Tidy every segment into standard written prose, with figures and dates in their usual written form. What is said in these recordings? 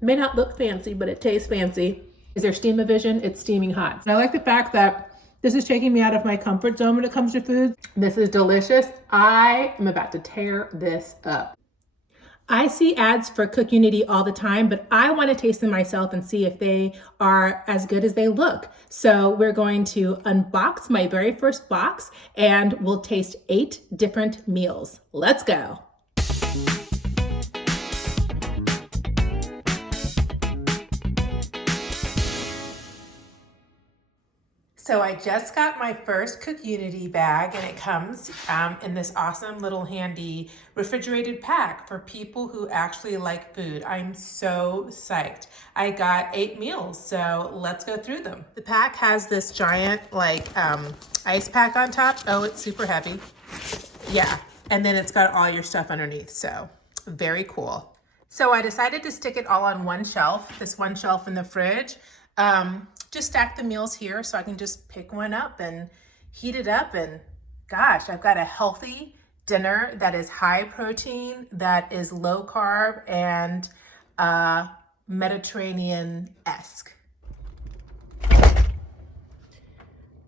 may not look fancy, but it tastes fancy. Is there steam-o-vision? It's steaming hot. And I like the fact that this is taking me out of my comfort zone when it comes to food. This is delicious. I am about to tear this up. I see ads for cookunity all the time, but I want to taste them myself and see if they are as good as they look. So we're going to unbox my very first box and we'll taste 8 different meals. Let's go. So I just got my first cookunity bag, and it comes in this awesome little handy refrigerated pack for people who actually like food. I'm so psyched. I got 8 meals, so let's go through them. The pack has this giant ice pack on top. Oh, it's super heavy. Yeah, and then it's got all your stuff underneath, so very cool. So I decided to stick it all on one shelf, this one shelf in the fridge. Just stack the meals here so I can just pick one up and heat it up. And gosh, I've got a healthy dinner that is high protein, that is low carb, and Mediterranean-esque.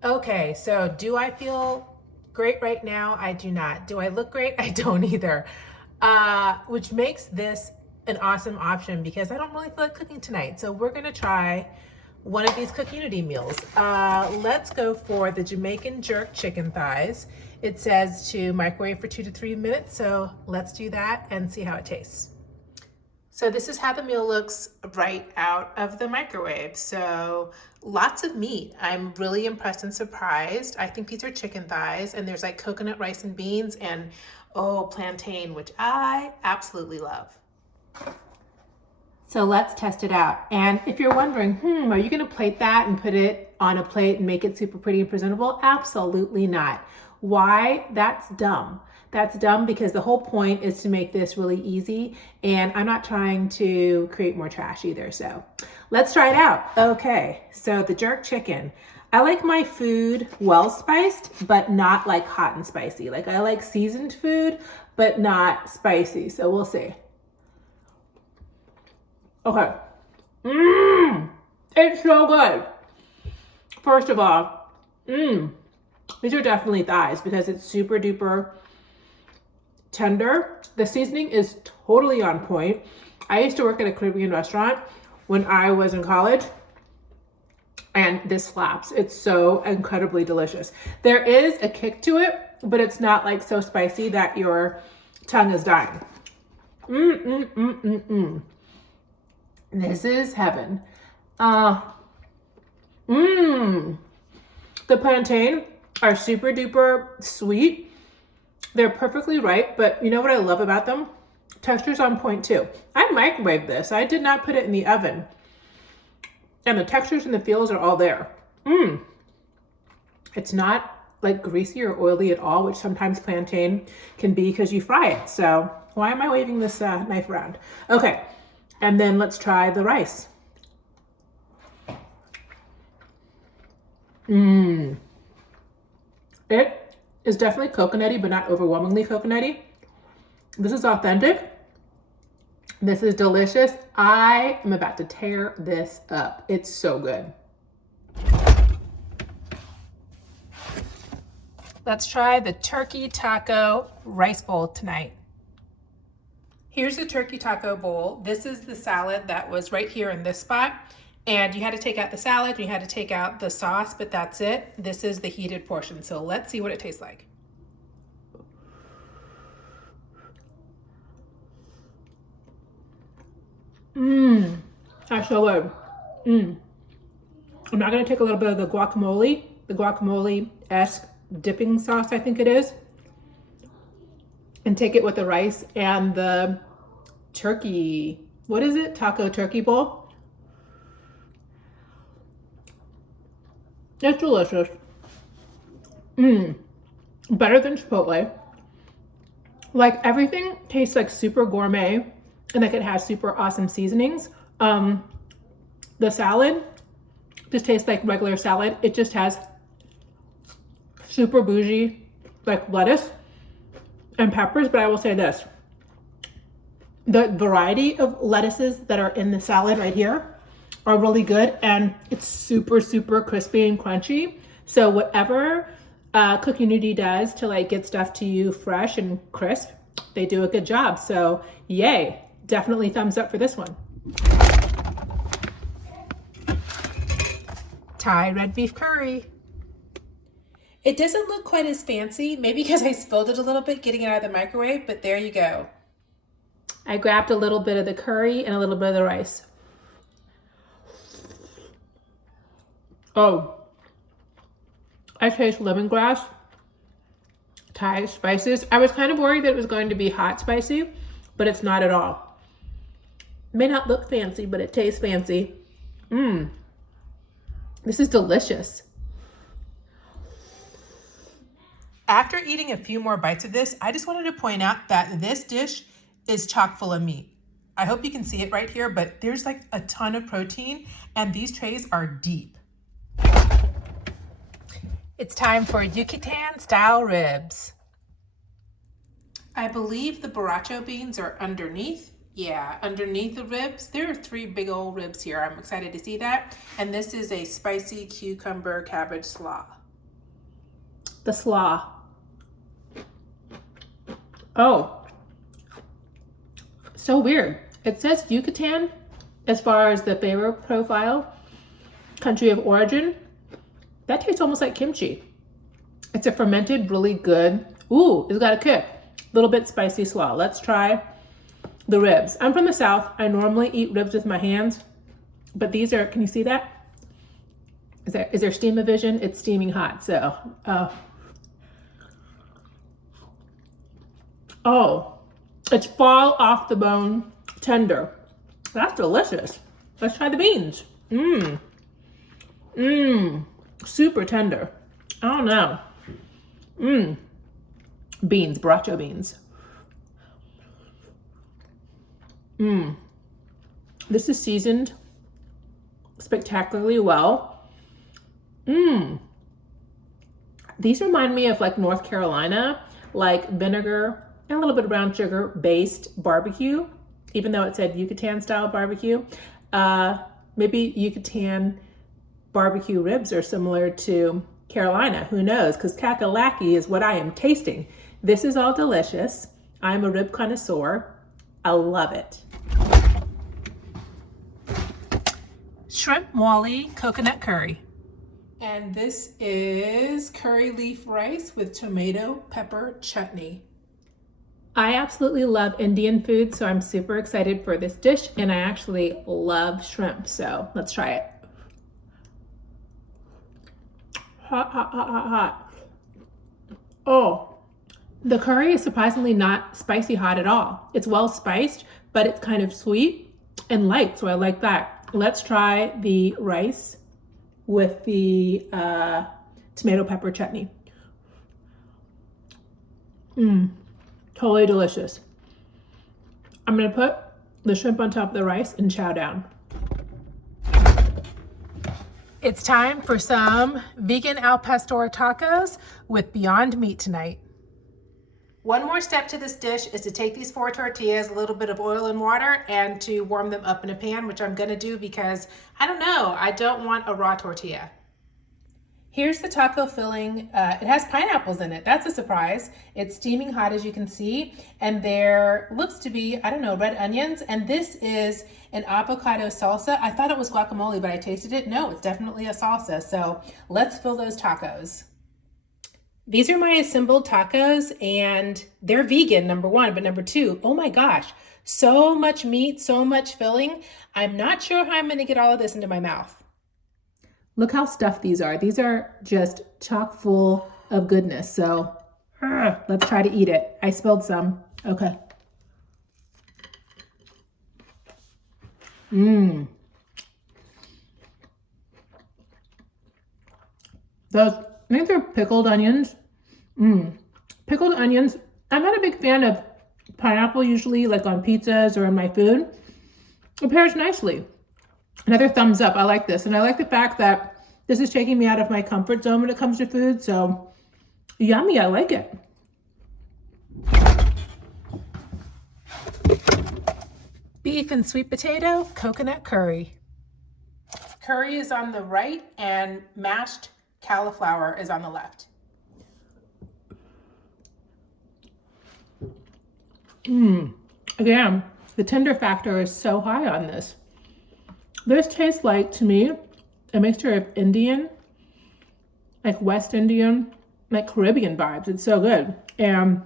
Okay, so do I feel great right now? I do not. Do I look great? I don't either. Which makes this an awesome option because I don't really feel like cooking tonight. So we're gonna try one of these cookunity meals. Let's go for the Jamaican jerk chicken thighs. It says to microwave for 2 to 3 minutes, so let's do that and see how it tastes. So this is how the meal looks right out of the microwave. So lots of meat. I'm really impressed and surprised. I think these are chicken thighs, and there's like coconut rice and beans and plantain, which I absolutely love. So let's test it out. And if you're wondering, are you gonna plate that and put it on a plate and make it super pretty and presentable? Absolutely not. Why? That's dumb. That's dumb because the whole point is to make this really easy, and I'm not trying to create more trash either. So let's try it out. Okay, so the jerk chicken. I like my food well spiced, but not like hot and spicy. Like I like seasoned food, but not spicy. So we'll see. Okay. It's so good. First of all, these are definitely thighs because it's super duper tender. The seasoning is totally on point. I used to work at a Caribbean restaurant when I was in college, and this slaps. It's so incredibly delicious. There is a kick to it, but it's not like so spicy that your tongue is dying. This is heaven. The plantain are super duper sweet. They're perfectly ripe, but you know what I love about them? Texture's on point too. I microwaved this. I did not put it in the oven. And the textures and the feels are all there. It's not like greasy or oily at all, which sometimes plantain can be because you fry it. So why am I waving this knife around? Okay. And then let's try the rice. It is definitely coconutty, but not overwhelmingly coconutty. This is authentic. This is delicious. I am about to tear this up. It's so good. Let's try the turkey taco rice bowl tonight. Here's the turkey taco bowl. This is the salad that was right here in this spot. And you had to take out the salad, you had to take out the sauce, but that's it. This is the heated portion. So let's see what it tastes like. That's so good. I'm not gonna take a little bit of the guacamole-esque dipping sauce, I think it is, and take it with the rice and the turkey, what is it? Taco turkey bowl. It's delicious. Better than Chipotle. Like everything tastes like super gourmet and like it has super awesome seasonings. The salad just tastes like regular salad. It just has super bougie like lettuce and peppers, but I will say this. The variety of lettuces that are in the salad right here are really good, and it's super, super crispy and crunchy. So whatever cookunity does to like get stuff to you fresh and crisp, they do a good job. So yay, definitely thumbs up for this one. Thai red beef curry. It doesn't look quite as fancy, maybe because I spilled it a little bit getting it out of the microwave, but there you go. I grabbed a little bit of the curry and a little bit of the rice. Oh, I taste lemongrass, Thai spices. I was kind of worried that it was going to be hot spicy, but it's not at all. May not look fancy, but it tastes fancy. This is delicious. After eating a few more bites of this, I just wanted to point out that this dish is chock full of meat. I hope you can see it right here, but there's like a ton of protein and these trays are deep. It's time for Yucatan-style ribs. I believe the borracho beans are underneath. Yeah, underneath the ribs. There are 3 big old ribs here. I'm excited to see that. And this is a spicy cucumber cabbage slaw. The slaw. Oh. So weird. It says Yucatan as far as the flavor profile, country of origin. That tastes almost like kimchi. It's a fermented, really good. Ooh, it's got a kick. Little bit spicy slaw. Let's try the ribs. I'm from the South. I normally eat ribs with my hands, but these are, can you see that? Is there steam-o-vision? It's steaming hot, so. Oh, it's fall off the bone tender. That's delicious. Let's try the beans. Super tender. I don't know. Beans, borracho beans. This is seasoned spectacularly well. These remind me of like North Carolina, like vinegar and a little bit of brown sugar based barbecue, even though it said Yucatan-style barbecue. Maybe Yucatan barbecue ribs are similar to Carolina, who knows? Because kakalaki is what I am tasting. This is all delicious. I'm a rib connoisseur. I love it. Shrimp Moilee coconut curry. And this is curry leaf rice with tomato pepper chutney. I absolutely love Indian food, so I'm super excited for this dish, and I actually love shrimp, so let's try it. Hot, hot, hot, hot, hot. Oh, the curry is surprisingly not spicy hot at all. It's well spiced, but it's kind of sweet and light, so I like that. Let's try the rice with the tomato pepper chutney. Totally delicious. I'm gonna put the shrimp on top of the rice and chow down. It's time for some vegan al pastor tacos with Beyond Meat tonight. One more step to this dish is to take these 4 tortillas, a little bit of oil and water, and to warm them up in a pan, which I'm gonna do because, I don't know, I don't want a raw tortilla. Here's the taco filling. It has pineapples in it. That's a surprise. It's steaming hot, as you can see. And there looks to be, I don't know, red onions. And this is an avocado salsa. I thought it was guacamole, but I tasted it. No, it's definitely a salsa. So let's fill those tacos. These are my assembled tacos, and they're vegan, number 1. But number 2, oh my gosh, so much meat, so much filling. I'm not sure how I'm gonna get all of this into my mouth. Look how stuffed these are. These are just chock full of goodness. So let's try to eat it. I spilled some. Okay. Those, I think they're pickled onions. Pickled onions. I'm not a big fan of pineapple usually, like on pizzas or in my food. It pairs nicely. Another thumbs up. I like this. And I like the fact that this is taking me out of my comfort zone when it comes to food. So yummy. I like it. Beef and sweet potato coconut curry. Curry is on the right and mashed cauliflower is on the left. Again, the tender factor is so high on this. This tastes like, to me, a mixture of Indian, like West Indian, like Caribbean vibes. It's so good. And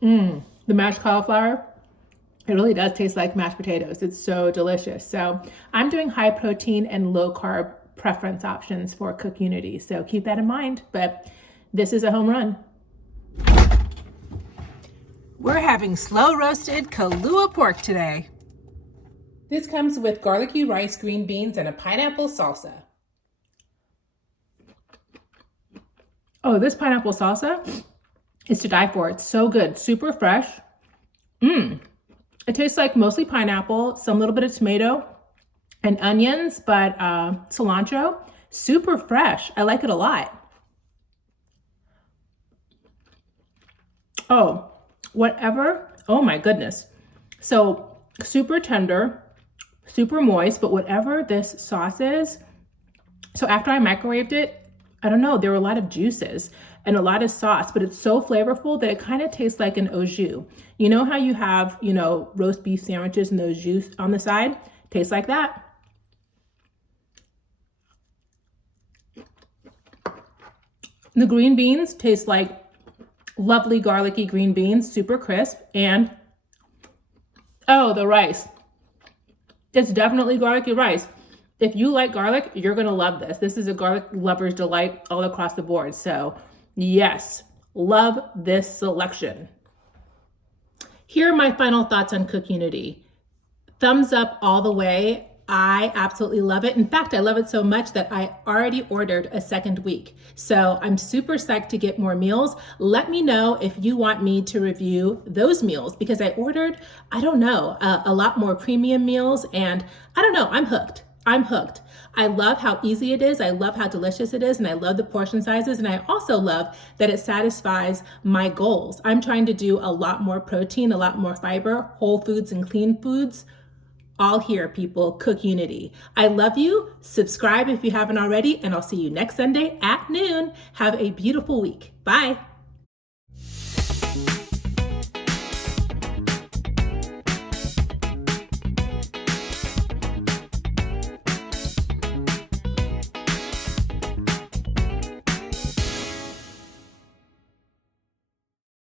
the mashed cauliflower, it really does taste like mashed potatoes. It's so delicious. So I'm doing high protein and low carb preference options for cookunity. So keep that in mind, but this is a home run. We're having slow roasted Kalua pork today. This comes with garlicky rice, green beans, and a pineapple salsa. Oh, this pineapple salsa is to die for. It's so good, super fresh. It tastes like mostly pineapple, some little bit of tomato and onions, but cilantro, super fresh. I like it a lot. Oh, whatever. Oh my goodness. So super tender, super moist, but whatever this sauce is, so after I microwaved it, I don't know, there were a lot of juices and a lot of sauce, but it's so flavorful that it kind of tastes like an au jus. You know how you have, roast beef sandwiches and those jus on the side? Tastes like that. The green beans taste like lovely garlicky green beans, super crisp, and oh, the rice. It's definitely garlicky rice. If you like garlic, you're gonna love this. This is a garlic lover's delight all across the board. So yes, love this selection. Here are my final thoughts on cookunity. Thumbs up all the way. I absolutely love it. In fact, I love it so much that I already ordered a second week. So I'm super psyched to get more meals. Let me know if you want me to review those meals because I ordered, a lot more premium meals and I don't know, I'm hooked. I love how easy it is. I love how delicious it is. And I love the portion sizes. And I also love that it satisfies my goals. I'm trying to do a lot more protein, a lot more fiber, whole foods and clean foods. All here, people, cookunity. I love you. Subscribe if you haven't already. And I'll see you next Sunday at noon. Have a beautiful week. Bye.